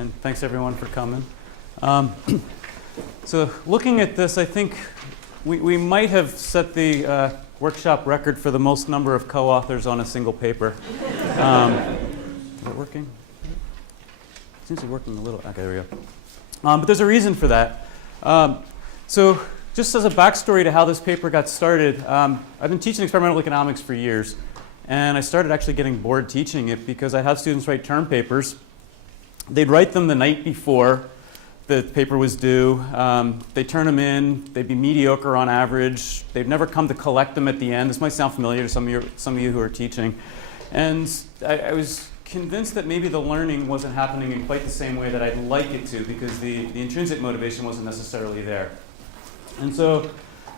and thanks everyone for coming. So looking at this, I think we might have set the workshop record for the most number of co-authors on a single paper. Is it working? It seems to be working a little. Okay, there we go. But there's a reason for that. So just as a backstory to how this paper got started, I've been teaching experimental economics for years. And I started actually getting bored teaching it because I had students write term papers. They'd write them the night before the paper was due. They'd turn them in. They'd be mediocre on average. They'd never come to collect them at the end. This might sound familiar to some of you who are teaching. And I was convinced that maybe the learning wasn't happening in quite the same way that I'd like it to, because the intrinsic motivation wasn't necessarily there. And so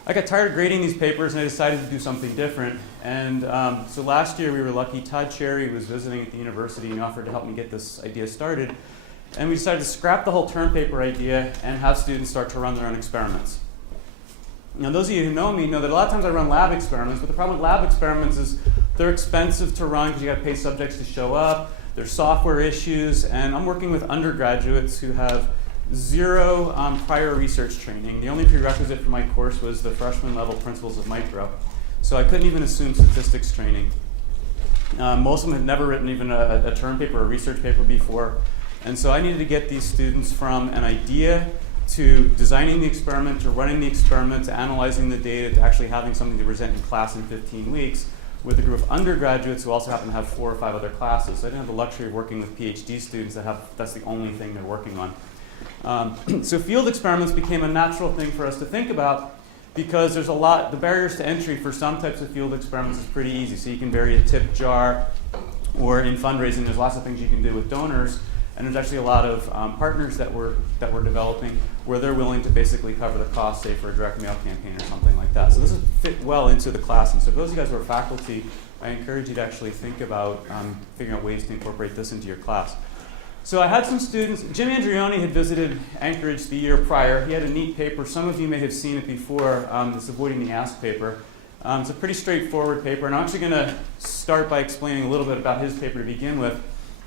I got tired of grading these papers, and I decided to do something different. And so last year we were lucky. Todd Cherry was visiting at the university and offered to help me get this idea started. And we decided to scrap the whole term paper idea and have students start to run their own experiments. Now, those of you who know me know that a lot of times I run lab experiments, but the problem with lab experiments is they're expensive to run because you got to pay subjects to show up. There's software issues, and I'm working with undergraduates who have zero prior research training. The only prerequisite for my course was the freshman level principles of micro. So I couldn't even assume statistics training. Most of them had never written even a term paper or a research paper before. And so I needed to get these students from an idea to designing the experiment, to running the experiment, to analyzing the data, to actually having something to present in class in 15 weeks with a group of undergraduates who also happen to have 4 or 5 other classes. So I didn't have the luxury of working with PhD students that's the only thing they're working on. So field experiments became a natural thing for us to think about because there's the barriers to entry for some types of field experiments is pretty easy. So you can vary a tip jar, or in fundraising, there's lots of things you can do with donors. And there's actually a lot of partners that we're developing where they're willing to basically cover the cost, say, for a direct mail campaign or something like that. So this would fit well into the class. And so for those of you guys who are faculty, I encourage you to actually think about figuring out ways to incorporate this into your class. So I had some students. Jim Andrioni had visited Anchorage the year prior. He had a neat paper. Some of you may have seen it before, this Avoiding the Ask paper. It's a pretty straightforward paper. And I'm actually going to start by explaining a little bit about his paper to begin with.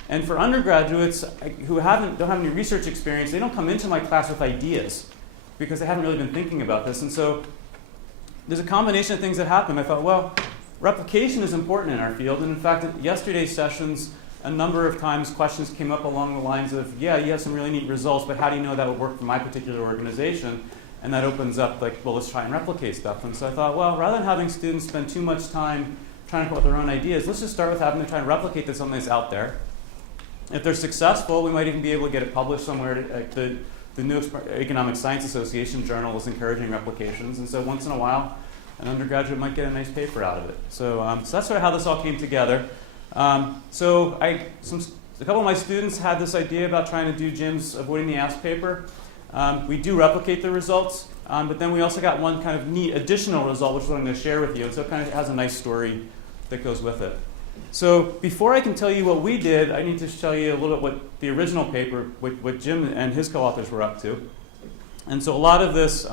And for undergraduates who don't have any research experience, they don't come into my class with ideas because they haven't really been thinking about this. And so there's a combination of things that happen. I thought, well, replication is important in our field. And in fact, at yesterday's sessions, a number of times questions came up along the lines of, yeah, you have some really neat results, but how do you know that would work for my particular organization? And that opens up, like, well, let's try and replicate stuff. And so I thought, well, rather than having students spend too much time trying to come up with their own ideas, let's just start with having them try and replicate something that's out there. If they're successful, we might even be able to get it published somewhere. The New Economic Science Association journal is encouraging replications, and so once in a while, an undergraduate might get a nice paper out of it. So, so that's sort of how this all came together. A couple of my students had this idea about trying to do Jim's Avoiding the Ask paper. We do replicate the results, but then we also got one kind of neat additional result, which is what I'm going to share with you. And so it kind of has a nice story that goes with it. So before I can tell you what we did, I need to tell you a little bit what the original paper, what Jim and his co-authors were up to. And so a lot of this,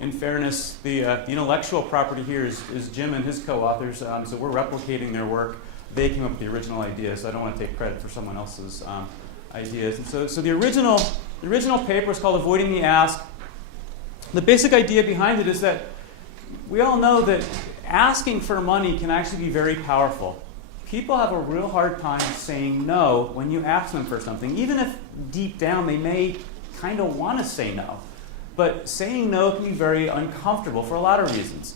in fairness, the intellectual property here is Jim and his co-authors. So we're replicating their work. They came up with the original idea, so I don't want to take credit for someone else's ideas. And so the original paper is called Avoiding the Ask. The basic idea behind it is that we all know that asking for money can actually be very powerful. People have a real hard time saying no when you ask them for something, even if deep down they may kind of want to say no. But saying no can be very uncomfortable for a lot of reasons.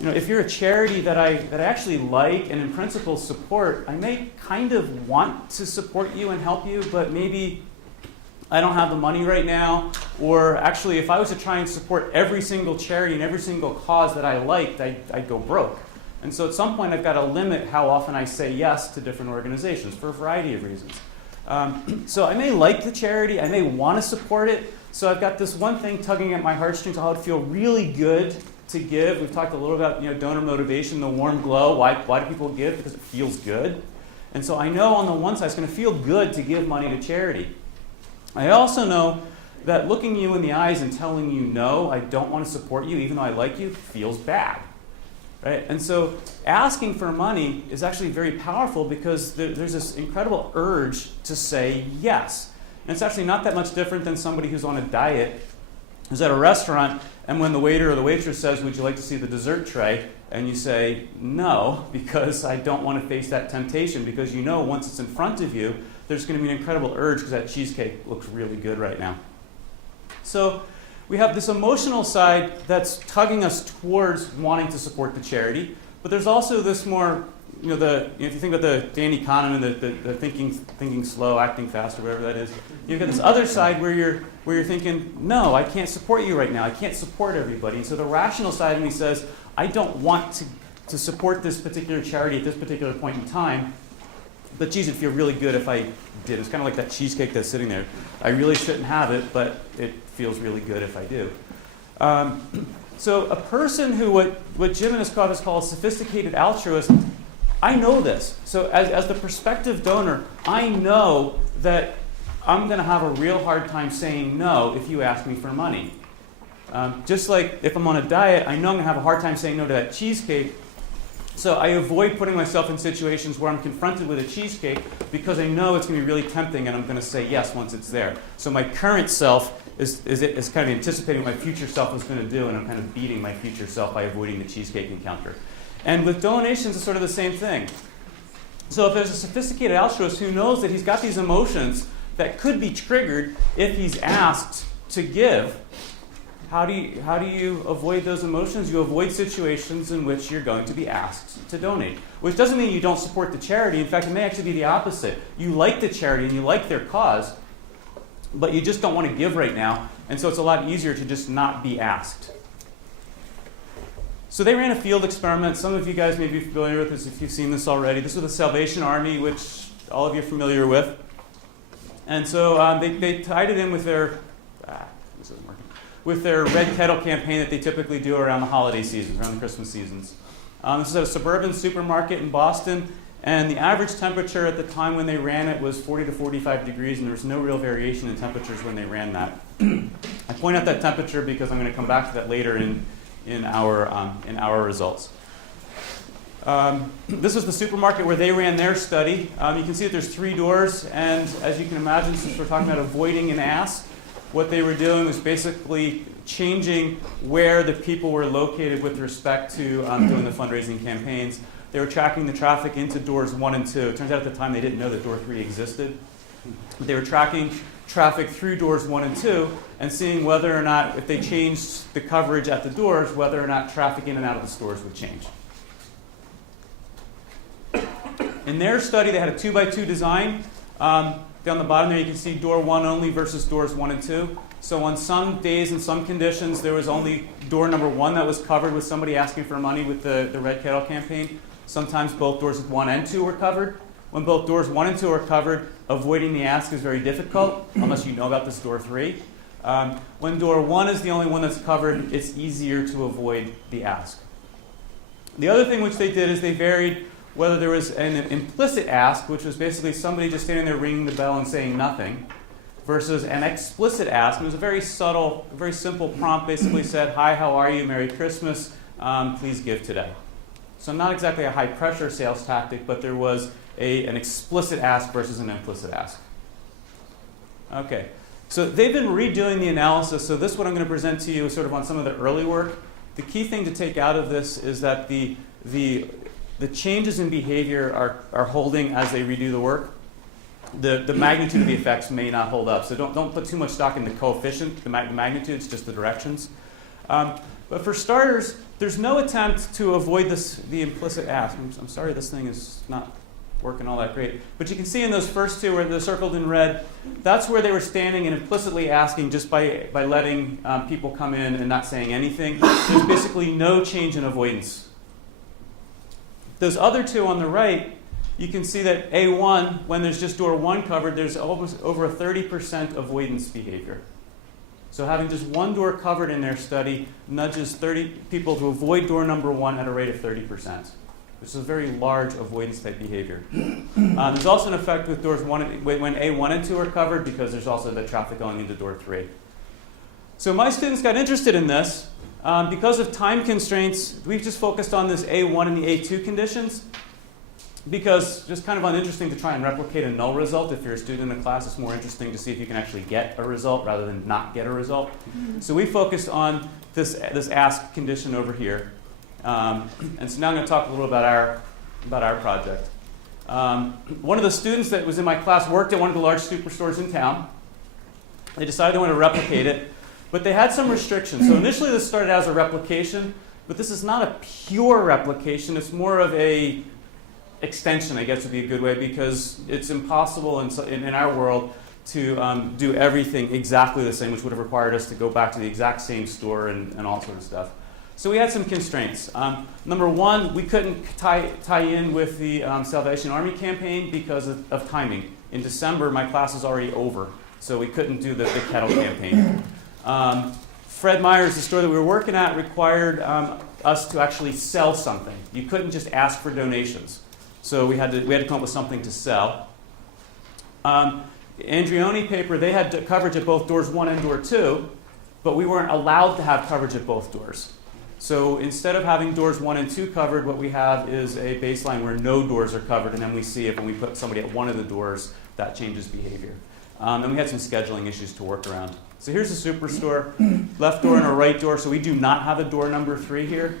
If you're a charity that I actually like and in principle support, I may kind of want to support you and help you, but maybe I don't have the money right now. Or actually, if I was to try and support every single charity and every single cause that I liked, I'd go broke. And so at some point, I've got to limit how often I say yes to different organizations for a variety of reasons. So I may like the charity. I may want to support it. So I've got this one thing tugging at my heartstrings. How it would feel really good to give. We've talked a little about donor motivation, the warm glow. Why do people give? Because it feels good. And so I know on the one side, it's going to feel good to give money to charity. I also know that looking you in the eyes and telling you no, I don't want to support you, even though I like you, feels bad. right? And so asking for money is actually very powerful because there's this incredible urge to say yes. And it's actually not that much different than somebody who's on a diet, who's at a restaurant, and when the waiter or the waitress says, would you like to see the dessert tray? And you say, no, because I don't want to face that temptation, because you know once it's in front of you, there's going to be an incredible urge because that cheesecake looks really good right now. So we have this emotional side that's tugging us towards wanting to support the charity, but there's also this more, if you think about the Danny Kahneman, the thinking slow, acting fast, or whatever that is, you've got this other side where you're thinking, no, I can't support you right now. I can't support everybody. And so the rational side of me says, I don't want to support this particular charity at this particular point in time, but geez, it'd feel really good if I did. It's kind of like that cheesecake that's sitting there. I really shouldn't have it, but it feels really good if I do. So a person who, what Jim and his co-authors call a sophisticated altruist, I know this. So as the prospective donor, I know that I'm going to have a real hard time saying no if you ask me for money. Just like if I'm on a diet, I know I'm going to have a hard time saying no to that cheesecake. So I avoid putting myself in situations where I'm confronted with a cheesecake because I know it's going to be really tempting and I'm going to say yes once it's there. So my current self is kind of anticipating what my future self is going to do, and I'm kind of beating my future self by avoiding the cheesecake encounter. And with donations, it's sort of the same thing. So if there's a sophisticated altruist who knows that he's got these emotions that could be triggered if he's asked to give, how do you avoid those emotions? You avoid situations in which you're going to be asked to donate, which doesn't mean you don't support the charity. In fact, it may actually be the opposite. You like the charity and you like their cause, but you just don't want to give right now, and so it's a lot easier to just not be asked. So they ran a field experiment. Some of you guys may be familiar with this if you've seen this already. This was the Salvation Army, which all of you are familiar with. And so they tied it in with their red kettle campaign that they typically do around the holiday seasons, around the Christmas seasons. This is at a suburban supermarket in Boston, and the average temperature at the time when they ran it was 40 to 45 degrees, and there was no real variation in temperatures when they ran that. I point out that temperature because I'm going to come back to that later in our results. This was the supermarket where they ran their study. You can see that there's 3 doors, and as you can imagine, since we're talking about avoiding an ask, what they were doing was basically changing where the people were located with respect to doing the fundraising campaigns. They were tracking the traffic into doors 1 and 2. It turns out at the time they didn't know that door 3 existed. They were tracking traffic through doors 1 and 2 and seeing whether or not, if they changed the coverage at the doors, whether or not traffic in and out of the stores would change. In their study, they had a 2x2 design. Down the bottom there, you can see door 1 only versus doors 1 and 2. So on some days and some conditions, there was only door number 1 that was covered with somebody asking for money with the Red Kettle campaign. Sometimes both doors 1 and 2 were covered. When both doors 1 and 2 are covered, avoiding the ask is very difficult, unless you know about this door 3. When door 1 is the only one that's covered, it's easier to avoid the ask. The other thing which they did is they varied whether there was an implicit ask, which was basically somebody just standing there ringing the bell and saying nothing, versus an explicit ask. And it was a very subtle, very simple prompt, basically said, hi, how are you, Merry Christmas, please give today. So not exactly a high-pressure sales tactic, but there was an explicit ask versus an implicit ask. Okay, so they've been redoing the analysis, so this what I'm going to present to you is sort of on some of the early work. The key thing to take out of this is that the changes in behavior are holding as they redo the work. The magnitude of the effects may not hold up, so don't put too much stock in the coefficient, the magnitudes, just the directions. But for starters, there's no attempt to avoid the implicit ask. I'm sorry this thing is not working all that great. But you can see in those first 2 where they're circled in red, that's where they were standing and implicitly asking just by letting people come in and not saying anything. There's basically no change in avoidance. Those other 2 on the right, you can see that A1, when there's just door 1 covered, there's almost over a 30% avoidance behavior. So having just 1 door covered in their study nudges 30 people to avoid door number 1 at a rate of 30%, which is a very large avoidance type behavior. There's also an effect with doors 1 when A1 and 2 are covered because there's also the traffic going into door 3. So my students got interested in this. Because of time constraints, we've just focused on this A1 and the A2 conditions, because just kind of uninteresting to try and replicate a null result. If you're a student in a class, it's more interesting to see if you can actually get a result rather than not get a result. So we focused on this ask condition over here. And so now I'm going to talk a little about our project. One of the students that was in my class worked at one of the large superstores in town. They decided they wanted to replicate it, but they had some restrictions. So initially this started as a replication, but this is not a pure replication. It's more of a extension, I guess would be a good way, because it's impossible in our world to do everything exactly the same, which would have required us to go back to the exact same store and all sort of stuff. So we had some constraints. Number one, we couldn't tie in with the Salvation Army campaign because of timing. In December, my class is already over, so we couldn't do the Big Kettle campaign. Fred Meyer's, the store that we were working at, required us to actually sell something. You couldn't just ask for donations. So we had to come up with something to sell. Andreoni paper, they had coverage at both doors 1 and door 2, but we weren't allowed to have coverage at both doors. So instead of having doors 1 and 2 covered, what we have is a baseline where no doors are covered, and then we see if when we put somebody at one of the doors, that changes behavior. And we had some scheduling issues to work around. So here's the superstore, left door and a right door. So we do not have a door number 3 here.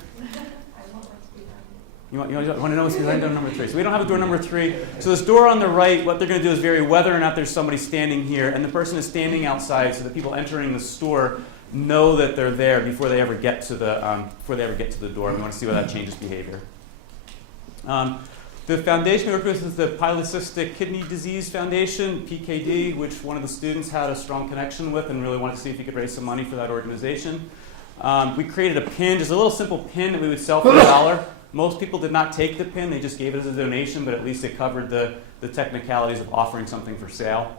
You want to know what's behind door number 3? So we don't have a door number 3. So this door on the right, what they're going to do is vary whether or not there's somebody standing here, and the person is standing outside, so that people entering the store know that they're there before they ever get to the door. And we want to see whether that changes behavior. The foundation we work with is the Polycystic Kidney Disease Foundation, PKD, which one of the students had a strong connection with and really wanted to see if he could raise some money for that organization. We created a pin, just a little simple pin that we would sell for $1. Most people did not take the pin, they just gave it as a donation, but at least it covered the technicalities of offering something for sale.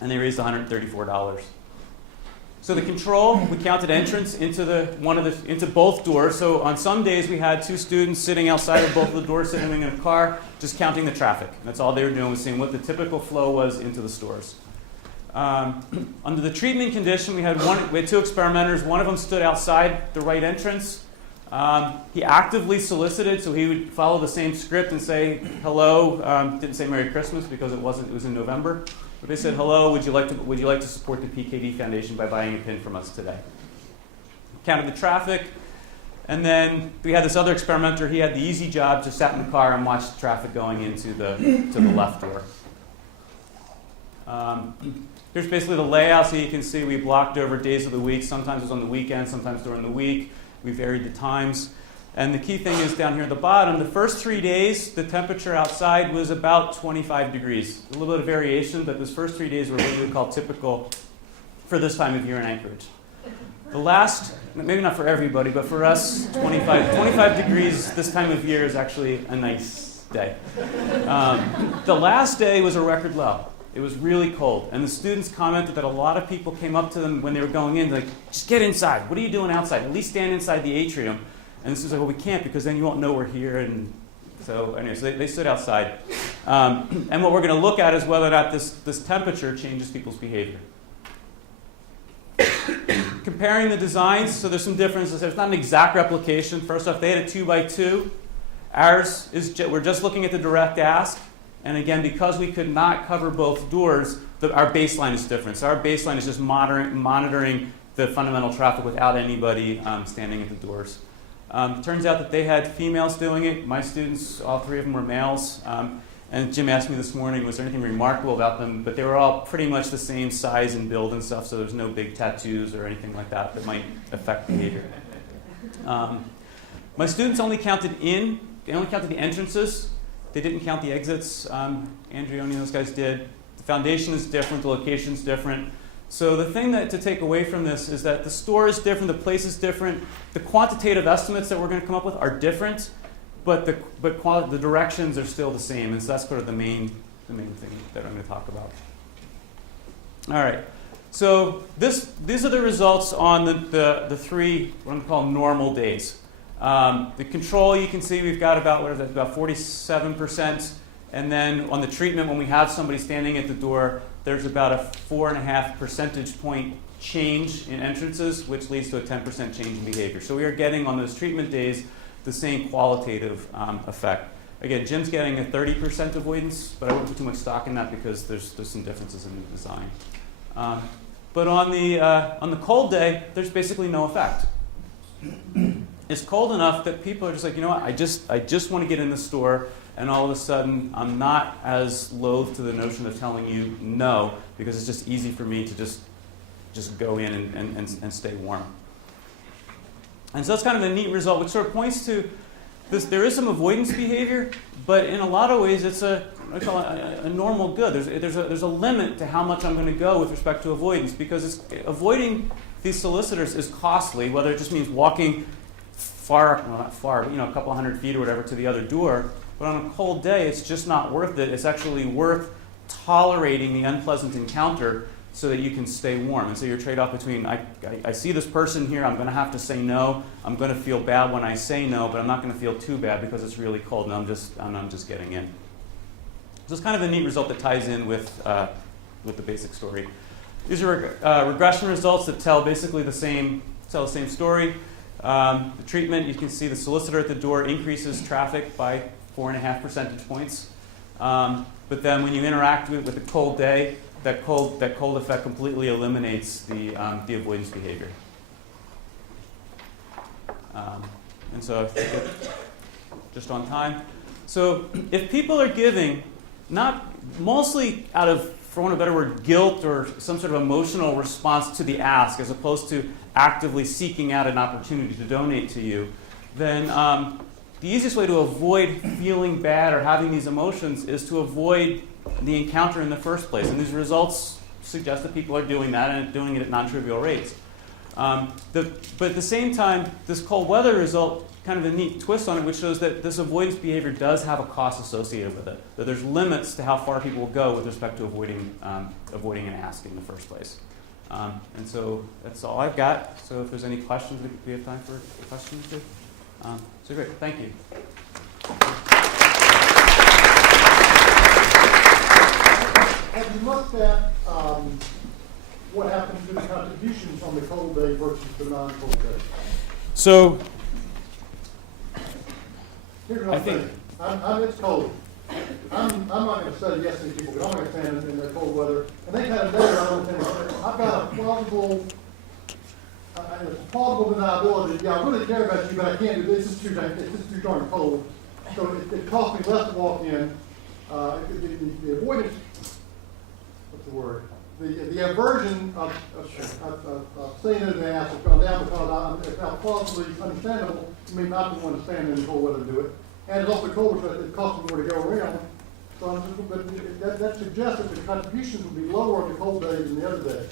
And they raised $134. So the control, we counted entrance into both doors. So on some days we had 2 students sitting outside of both of the doors, sitting in a car, just counting the traffic. That's all they were doing, was seeing what the typical flow was into the stores. Under the treatment condition, we had 2 experimenters. One of them stood outside the right entrance. He actively solicited, so he would follow the same script and say hello. Didn't say Merry Christmas because it was in November. But they said, hello, would you like to support the PKD Foundation by buying a pin from us today? Counted the traffic, and then we had this other experimenter. He had the easy job, just sat in the car and watched the traffic going into the left door. Here's basically the layout, so you can see we blocked over days of the week. Sometimes it was on the weekend, sometimes during the week. We varied the times. And the key thing is down here at the bottom, the first 3 days, the temperature outside was about 25 degrees. A little bit of variation, but those first 3 days were what we would call typical for this time of year in Anchorage. The last, maybe not for everybody, but for us, 25 degrees this time of year is actually a nice day. The last day was a record low. It was really cold. And the students commented that a lot of people came up to them when they were going in, like, just get inside. What are you doing outside? At least stand inside the atrium. And this is like, well, we can't because then you won't know we're here. And so anyway, so they stood outside. And what we're going to look at is whether or not this temperature changes people's behavior. Comparing the designs, so there's some differences. It's not an exact replication. First off, they had a 2x2. Ours is, we're just looking at the direct ask. And again, because we could not cover both doors, our baseline is different. So our baseline is just monitoring the fundamental traffic without anybody standing at the doors. Turns out that they had females doing it. My students, all 3 of them were males. And Jim asked me this morning, was there anything remarkable about them? But they were all pretty much the same size and build and stuff, so there's no big tattoos or anything like that that might affect behavior. My students only counted they only counted the entrances. They didn't count the exits. Andreoni and those guys did. The foundation is different, the location's different. So the thing to take away from this is that the store is different, the place is different, the quantitative estimates that we're going to come up with are different, but the directions are still the same, and so that's sort of the main thing that I'm going to talk about. All right, so these are the results on the 3 what I'm going to call normal days. The control, you can see we've got about 47%, and then on the treatment, when we have somebody standing at the door, there's about a 4.5 percentage point change in entrances, which leads to a 10% change in behavior. So we are getting on those treatment days the same qualitative effect. Again, Jim's getting a 30% avoidance, but I wouldn't put too much stock in that because there's some differences in the design. But on the cold day, there's basically no effect. It's cold enough that people are just like, you know what, I just want to get in the store, and all of a sudden I'm not as loath to the notion of telling you no, because it's just easy for me to just go in and stay warm. And so that's kind of a neat result, which sort of points to this. There is some avoidance behavior, but in a lot of ways it's I call it a normal good. There's a limit to how much I'm going to go with respect to avoidance, because avoiding these solicitors is costly, whether it just means walking far, well, not far, but a couple hundred feet or whatever to the other door. But on a cold day, it's just not worth it. It's actually worth tolerating the unpleasant encounter so that you can stay warm. And so your trade-off between, I see this person here, I'm going to have to say no, I'm going to feel bad when I say no, but I'm not going to feel too bad because it's really cold and I'm just getting in. So it's kind of a neat result that ties in with the basic story. These are regression results that tell basically the same story. The treatment, you can see the solicitor at the door increases traffic by 4.5 percentage points. But then when you interact with the cold day, that cold effect completely eliminates the avoidance behavior. And so I think just on time. So if people are giving, not mostly out of, for want of a better word, guilt or some sort of emotional response to the ask, as opposed to actively seeking out an opportunity to donate to you, then the easiest way to avoid feeling bad or having these emotions is to avoid the encounter in the first place. And these results suggest that people are doing that and doing it at non-trivial rates. But at the same time, this cold weather result, kind of a neat twist on it, which shows that this avoidance behavior does have a cost associated with it. That there's limits to how far people will go with respect to avoiding an ask in the first place. And so that's all I've got. So if there's any questions, we have time for questions too. So great, thank you. Have you looked at what happens to the contributions on the cold day versus the non-cold day? So here's what I'm saying. It's cold. I'm not going to say yes to these people, but I'm going to stand in their cold weather. And they've had a day where I don't think, I've got a plausible deniability. Yeah, I really care about you, but I can't do this. It's too darn cold. So it costs me less to walk in. The avoidance, what's the word? The aversion of saying it in the ass has gone down because it's now plausibly understandable for me not to want to stand in the cold weather and do it. And it's also cold, so it costs me more to go around. So that suggests that the contributions would be lower on the cold day than the other day.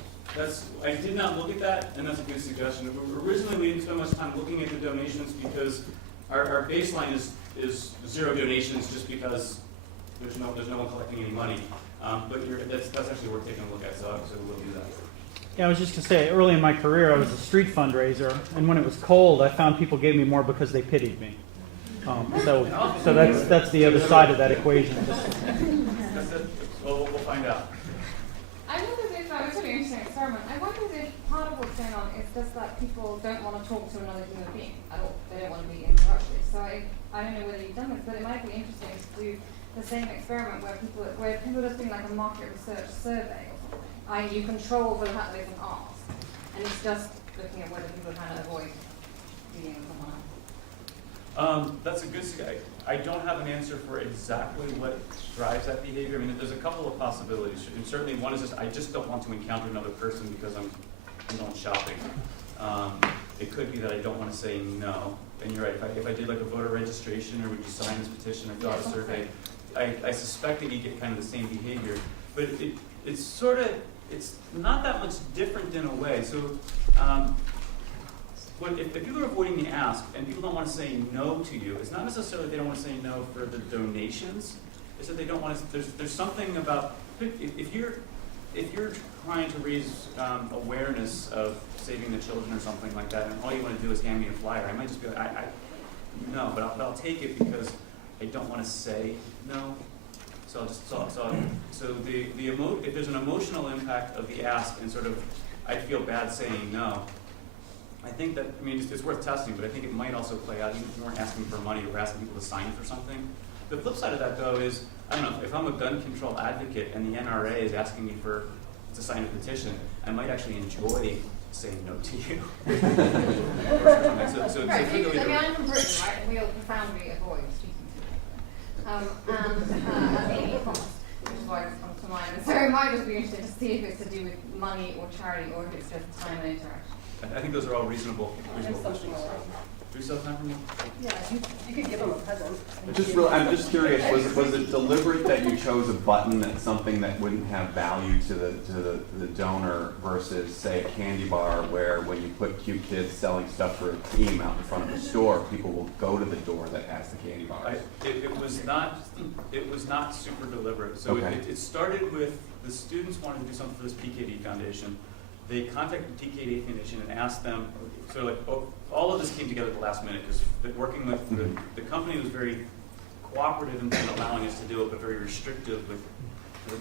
I did not look at that, and that's a good suggestion. Originally, we didn't spend much time looking at the donations because our baseline is zero donations just because there's no one collecting any money. But that's actually worth taking a look at, so we'll do that. Yeah, I was just going to say, early in my career, I was a street fundraiser, and when it was cold, I found people gave me more because they pitied me. So that's the other side of that equation. We'll find out. I wondered if, that was a really interesting experiment, I wondered if part of what's going on is just that people don't want to talk to another human being at all. They don't want to be interrupted. So I don't know whether you've done this, but it might be interesting to do the same experiment where people are just doing like a market research survey or something. You control the fact they can ask. And it's just looking at whether people kind of avoid dealing with someone else. That's a good suggestion. I don't have an answer for exactly what drives that behavior. I mean, there's a couple of possibilities. And certainly one is I just don't want to encounter another person because I'm going shopping. It could be that I don't want to say no. And you're right, if I did like a voter registration or would you sign this petition or fill out a survey, I suspect that you get kind of the same behavior. But it's not that much different in a way. So if people are avoiding the ask and people don't want to say no to you, it's not necessarily they don't want to say no for the donations. It's that they don't want to. There's something about if you're trying to raise awareness of saving the children or something like that, and all you want to do is hand me a flyer, I might just be like, no, but I'll take it because I don't want to say no. So if there's an emotional impact of the ask and sort of I'd feel bad saying no. I think that, I mean, it's worth testing, but I think it might also play out, even if you weren't asking for money, or asking people to sign for something. The flip side of that, though, is, I don't know, if I'm a gun control advocate and the NRA is asking me to sign a petition, I might actually enjoy saying no to you. So Right, it's really I mean, I'm from Britain, right, and we all profoundly avoid speaking to people. At any cost, which is why this comes to mind. And so it might just be interesting to see if it's to do with money or charity, or if it's just time and interaction. I think those are all reasonable There's questions. something around. Do we still have time for more? Yeah, you could give them a present. I'm just curious, was it deliberate that you chose a button that's something that wouldn't have value to the donor versus, say, a candy bar where when you put cute kids selling stuff for a team out in front of a store, people will go to the door that has the candy bars? It was not super deliberate. So Okay. it started with the students wanted to do something for this PKD Foundation. They contacted the PKD Foundation and asked them, so like, all of this came together at the last minute, because working with the company was very cooperative in allowing us to do it, but very restrictive with,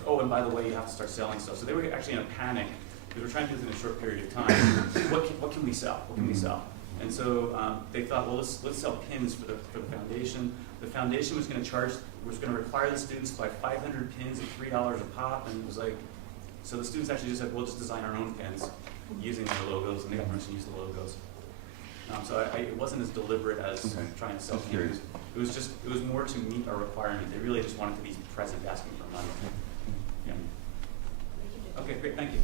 oh, and by the way, you have to start selling stuff. So they were actually in a panic, because we're trying to do this in a short period of time. What can we sell? What can we sell? And so they thought, well, let's sell pins for the foundation. The foundation was going to require the students to buy 500 pins at $3 a pop, and it was like, so the students actually just said, we'll just design our own pins using their logos, and they got permission to use the logos. So it wasn't as deliberate as Okay. trying to sell Just pins. curious. It was more to meet our requirement. They really just wanted to be present asking for money. Yeah. Okay, great, thank you.